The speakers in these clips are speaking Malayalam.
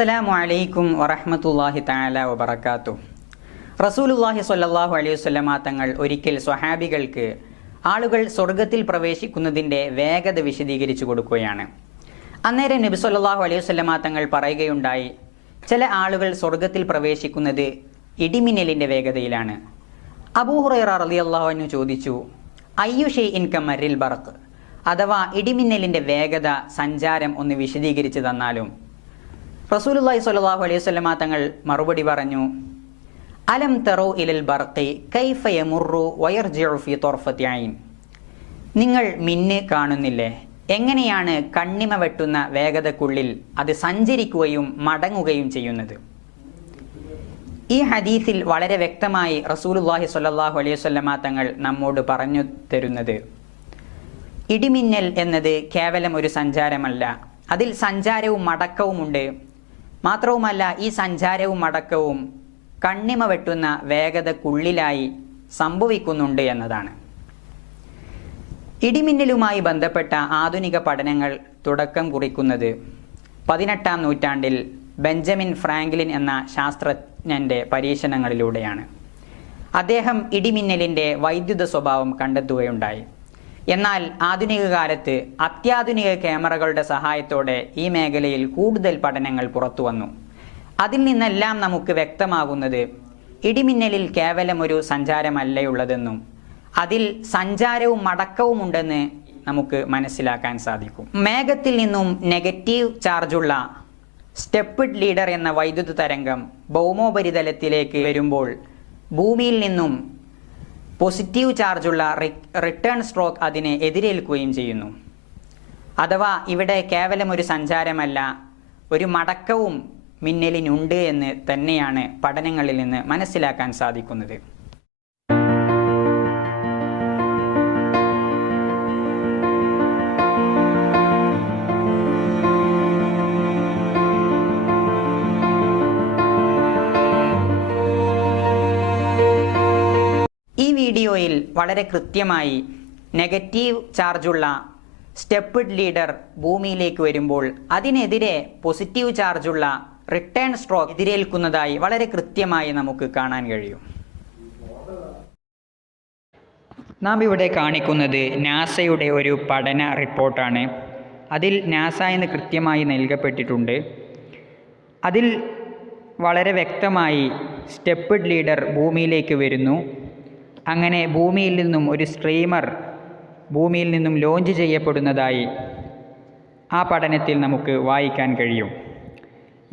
അസ്സലാമു അലൈക്കും വറഹ്മത്തുള്ളാഹി തആല വബറകാതുഹു. റസൂലുള്ളാഹി സ്വല്ലല്ലാഹു അലൈഹി വസല്ലമ തങ്ങൾ ഒരിക്കൽ സ്വഹാബികൾക്ക് ആളുകൾ സ്വർഗത്തിൽ പ്രവേശിക്കുന്നതിൻ്റെ വേഗത വിശദീകരിച്ചു കൊടുക്കുകയാണ്. അന്നേരം നബി സ്വല്ലല്ലാഹു അലൈഹി വസല്ലമ തങ്ങൾ പറയുകയുണ്ടായി, ചില ആളുകൾ സ്വർഗത്തിൽ പ്രവേശിക്കുന്നത് ഇടിമിന്നലിൻ്റെ വേഗതയിലാണ്. അബൂ ഹുറൈറ റളിയല്ലാഹു അൻഹു ചോദിച്ചു, അയ്യു ഷൈഇൻ കമറിൽ ബർഖ്, അഥവാ ഇടിമിന്നലിൻ്റെ വേഗത, സഞ്ചാരം ഒന്ന് വിശദീകരിച്ചു തന്നാലും. റസൂലുള്ളാഹി സ്വല്ലല്ലാഹു അലൈഹി വസല്ലമ തങ്ങൾ മറുപടി പറഞ്ഞു, അലം തറൂ ഇലൽ ബർഖി കൈഫ യമുറു വയർജിഉ ഫീ ത്വർഫത്തി ഐൻ. നിങ്ങൾ മിന്ന് കാണുന്നില്ലേ, എങ്ങനെയാണ് കണ്ണിമ വെട്ടുന്ന വേഗതക്കുള്ളിൽ അത് സഞ്ചരിക്കുകയും മടങ്ങുകയും ചെയ്യുന്നത്. ഈ ഹദീസിൽ വളരെ വ്യക്തമായി റസൂലുള്ളാഹി സ്വല്ലല്ലാഹു അലൈഹി വസല്ലമ തങ്ങൾ നമ്മോട് പറഞ്ഞു തരുന്നത്, ഇടിമിന്നൽ എന്നത് കേവലം ഒരു സഞ്ചാരമല്ല, അതിൽ സഞ്ചാരവും മടക്കവുമുണ്ട്. മാത്രവുമല്ല, ഈ സഞ്ചാരവും മടക്കവും കണ്ണിമ വെട്ടുന്ന വേഗതക്കുള്ളിലായി സംഭവിക്കുന്നുണ്ട് എന്നതാണ്. ഇടിമിന്നലുമായി ബന്ധപ്പെട്ട ആധുനിക പഠനങ്ങൾ തുടക്കം കുറിക്കുന്നത് 18-ാം നൂറ്റാണ്ടിൽ ബെഞ്ചമിൻ ഫ്രാങ്ക്ലിൻ എന്ന ശാസ്ത്രജ്ഞൻ്റെ പരീക്ഷണങ്ങളിലൂടെയാണ്. അദ്ദേഹം ഇടിമിന്നലിൻ്റെ വൈദ്യുത സ്വഭാവം കണ്ടെത്തുകയുണ്ടായി. എന്നാൽ ആധുനിക കാലത്ത് അത്യാധുനിക ക്യാമറകളുടെ സഹായത്തോടെ ഈ മേഖലയിൽ കൂടുതൽ പഠനങ്ങൾ പുറത്തു വന്നു. അതിൽ നിന്നെല്ലാം നമുക്ക് വ്യക്തമാകുന്നത് ഇടിമിന്നലിൽ കേവലം ഒരു സഞ്ചാരമല്ലയുള്ളതെന്നും അതിൽ സഞ്ചാരവും മടക്കവും ഉണ്ടെന്ന് നമുക്ക് മനസ്സിലാക്കാൻ സാധിക്കും. മേഘത്തിൽ നിന്നും നെഗറ്റീവ് ചാർജുള്ള സ്റ്റെപ്പ്ഡ് ലീഡർ എന്ന വൈദ്യുത തരംഗം ഭൗമോപരിതലത്തിലേക്ക് വരുമ്പോൾ ഭൂമിയിൽ നിന്നും പോസിറ്റീവ് ചാർജുള്ള റിട്ടേൺ സ്ട്രോക്ക് അതിനെ എതിരേൽക്കുകയും ചെയ്യുന്നു. അഥവാ ഇവിടെ കേവലം ഒരു സഞ്ചാരമല്ല, ഒരു മടക്കവും മിന്നലിനുണ്ട് എന്ന് തന്നെയാണ് പഠനങ്ങളിൽ നിന്ന് മനസ്സിലാക്കാൻ സാധിക്കുന്നത്. ഈ വീഡിയോയിൽ വളരെ കൃത്യമായി നെഗറ്റീവ് ചാർജുള്ള സ്റ്റെപ്പ്ഡ് ലീഡർ ഭൂമിയിലേക്ക് വരുമ്പോൾ അതിനെതിരെ പോസിറ്റീവ് ചാർജുള്ള റിട്ടേൺ സ്ട്രോക്ക് എതിരേൽക്കുന്നതായി വളരെ കൃത്യമായി നമുക്ക് കാണാൻ കഴിയും. നാം ഇവിടെ കാണിക്കുന്നത് നാസയുടെ ഒരു പഠന റിപ്പോർട്ടാണ്. അതിൽ നാസ എന്ന് കൃത്യമായി നൽകപ്പെട്ടിട്ടുണ്ട്. അതിൽ വളരെ വ്യക്തമായി സ്റ്റെപ്പ്ഡ് ലീഡർ ഭൂമിയിലേക്ക് വരുന്നു. അങ്ങനെ ഭൂമിയിൽ നിന്നും ഒരു സ്ട്രീമർ ഭൂമിയിൽ നിന്നും ലോഞ്ച് ചെയ്യപ്പെടുന്നതായി ആ പഠനത്തിൽ നമുക്ക് വായിക്കാൻ കഴിയും.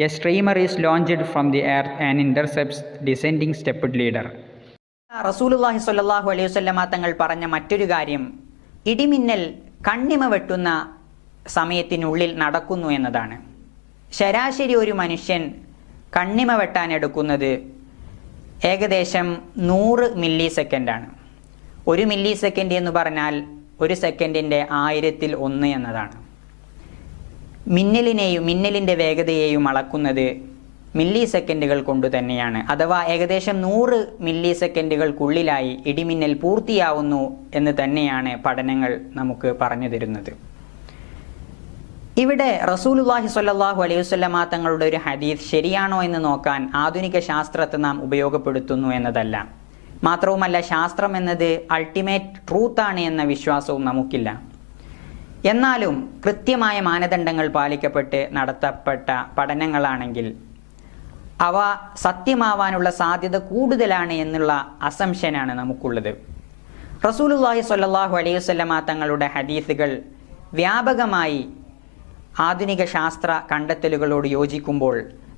A streamer is launched from the earth and intercepts descending stepped leader. റസൂലുള്ളാഹി സ്വല്ലല്ലാഹു അലൈഹി വസല്ലമ തങ്ങൾ പറഞ്ഞ മറ്റൊരു കാര്യം, ഇടിമിന്നൽ കണ്ണിമ വെട്ടുന്ന സമയത്തിനുള്ളിൽ നടക്കുന്നു എന്നതാണ്. ശരാശരി ഒരു മനുഷ്യൻ കണ്ണിമ വെട്ടാൻ എടുക്കുന്നത് ഏകദേശം 100 മില്ലി സെക്കൻഡാണ്. 1 മില്ലി സെക്കൻഡ് എന്ന് പറഞ്ഞാൽ ഒരു സെക്കൻഡിൻ്റെ 1000-ൽ 1 എന്നതാണ്. മിന്നലിൻ്റെ വേഗതയെയും അളക്കുന്നത് മില്ലി സെക്കൻഡുകൾ കൊണ്ട് തന്നെയാണ്. അഥവാ ഏകദേശം 100 മില്ലി സെക്കൻഡുകൾക്കുള്ളിലായി ഇടിമിന്നൽ പൂർത്തിയാവുന്നു എന്ന് തന്നെയാണ് പഠനങ്ങൾ നമുക്ക് പറഞ്ഞു തരുന്നത്. ഇവിടെ റസൂലുള്ളാഹി സ്വല്ലല്ലാഹു അലൈഹി വസല്ലമ തങ്ങളുടെ ഒരു ഹദീസ് ശരിയാണോ എന്ന് നോക്കാൻ ആധുനിക ശാസ്ത്രത്തെ നാം ഉപയോഗപ്പെടുത്തുന്നു എന്നതല്ല. മാത്രവുമല്ല, ശാസ്ത്രം എന്നത് അൾട്ടിമേറ്റ് ട്രൂത്താണ് എന്ന വിശ്വാസവും നമുക്കില്ല. എന്നാലും കൃത്യമായ മാനദണ്ഡങ്ങൾ പാലിക്കപ്പെട്ട് നടത്തപ്പെട്ട പഠനങ്ങളാണെങ്കിൽ അവ സത്യമാവാനുള്ള സാധ്യത കൂടുതലാണ് എന്നുള്ള അസംഷനാണ് നമുക്കുള്ളത്. റസൂലുള്ളാഹി സ്വല്ലല്ലാഹു അലൈഹി വസല്ലമ തങ്ങളുടെ ഹദീസുകൾ വ്യാപകമായി ആധുനിക ശാസ്ത്ര കണ്ടെത്തലുകളോട് യോജിക്കുമ്പോൾ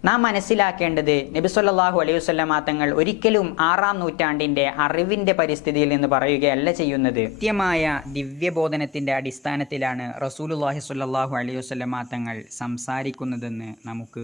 നാം മനസ്സിലാക്കേണ്ടത്, നബി സല്ലല്ലാഹു അലൈഹി വസല്ലമ തങ്ങൾ ഒരിക്കലും 6-ാം നൂറ്റാണ്ടിൻ്റെ അറിവിൻ്റെ പരിസ്ഥിതിയിൽ നിന്ന് പറയുകയല്ല ചെയ്യുന്നത്. കൃത്യമായ ദിവ്യബോധനത്തിൻ്റെ അടിസ്ഥാനത്തിലാണ് റസൂലുള്ളാഹി സ്വല്ലല്ലാഹു അലൈഹി വസല്ലമ തങ്ങൾ സംസാരിക്കുന്നതെന്ന് നമുക്ക്